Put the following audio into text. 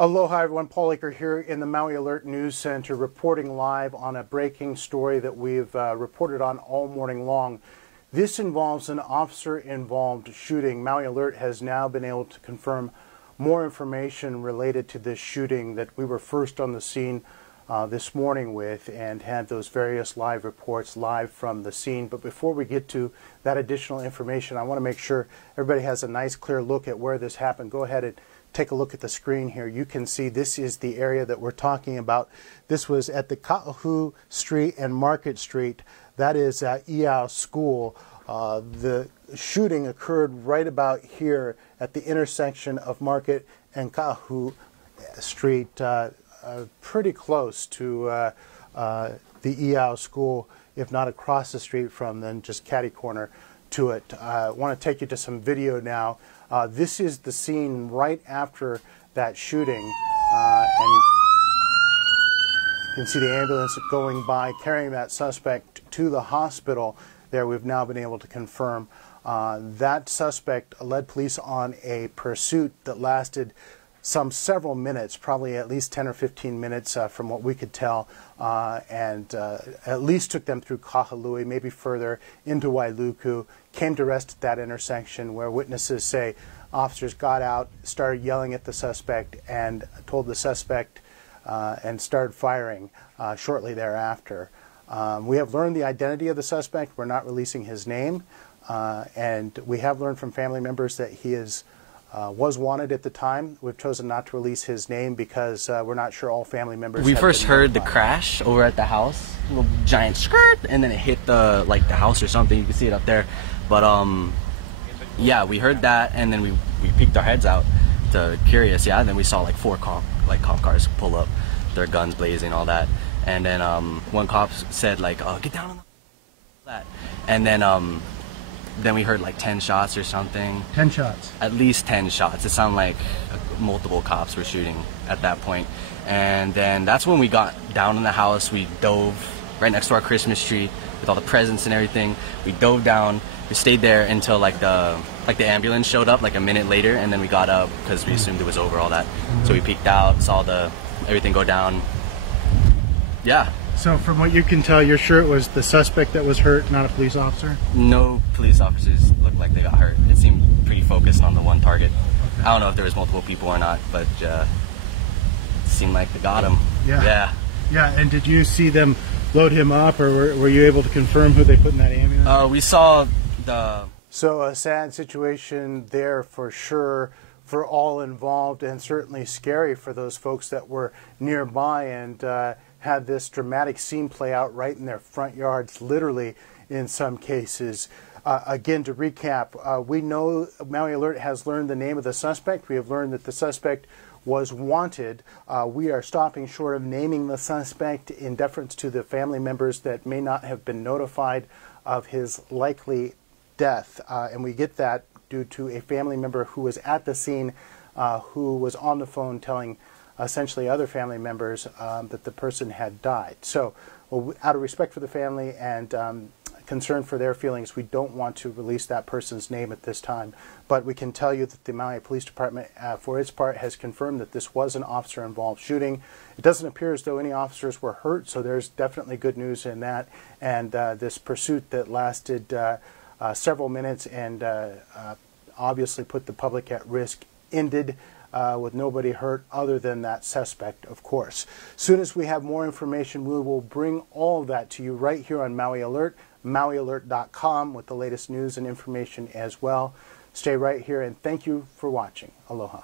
Aloha everyone, Paul Aker here in the Maui Alert News Center reporting live on a breaking story that we've reported on all morning long. This involves an officer-involved shooting. Maui Alert has now been able to confirm more information related to this shooting that we were first on the scene this morning with and had those various live reports live from the scene. But before we get to that additional information, I want to make sure everybody has a nice clear look at where this happened. Go ahead and take a look at the screen here. You can see this is the area that we're talking about. This was at the Ka'ahu Street and Market Street. That is at Iao School. The shooting occurred right about here at the intersection of Market and Ka'ahu Street, pretty close to the Iao School, if not across the street from them, just catty corner to it. I want to take you to some video now. This is the scene right after that shooting, and you can see the ambulance going by carrying that suspect to the hospital. There we've now been able to confirm that suspect led police on a pursuit that lasted several minutes, probably at least 10 or 15 minutes from what we could tell, and at least took them through Kahului, maybe further into Wailuku, came to rest at that intersection where witnesses say officers got out, started yelling at the suspect, and told the suspect and started firing shortly thereafter. We have learned the identity of the suspect. We're not releasing his name, and we have learned from family members that he was wanted at the time. We've chosen not to release his name because we're not sure all family members. We first heard the crash over at the house, a little giant skirt, and then it hit the house or something. You can see it up there, but yeah, we heard that, and then we peeked our heads out to curious, yeah. And then we saw like four cop cars pull up, their guns blazing, all that, and then one cop said like, "Oh, get down on that," and then we heard like 10 shots or something. 10 shots. At least 10 shots. It sounded like multiple cops were shooting at that point. And then that's when we got down in the house. We dove right next to our Christmas tree with all the presents and everything. We dove down. We stayed there until like the ambulance showed up like a minute later, and then we got up because we assumed it was over, all that. So we peeked out, saw everything go down. Yeah. So from what you can tell, you're sure it was the suspect that was hurt, not a police officer? No police officers looked like they got hurt. It seemed pretty focused on the one target. Okay. I don't know if there was multiple people or not, but it seemed like they got him. Yeah. Yeah. Yeah, and did you see them load him up, or were you able to confirm who they put in that ambulance? We saw the... So a sad situation there for sure for all involved, and certainly scary for those folks that were nearby and had this dramatic scene play out right in their front yards, literally in some cases. Again, to recap, we know Maui Alert has learned the name of the suspect. We have learned that the suspect was wanted. We are stopping short of naming the suspect in deference to the family members that may not have been notified of his likely death. And we get that due to a family member who was at the scene who was on the phone telling essentially other family members that the person had died. So out of respect for the family and concern for their feelings, we don't want to release that person's name at this time. But we can tell you that the Maui Police Department, for its part, has confirmed that this was an officer-involved shooting. It doesn't appear as though any officers were hurt, so there's definitely good news in that. And this pursuit that lasted several minutes and obviously put the public at risk ended with nobody hurt other than that suspect, of course. As soon as we have more information, we will bring all of that to you right here on Maui Alert, MauiAlert.com, with the latest news and information as well. Stay right here, and thank you for watching. Aloha.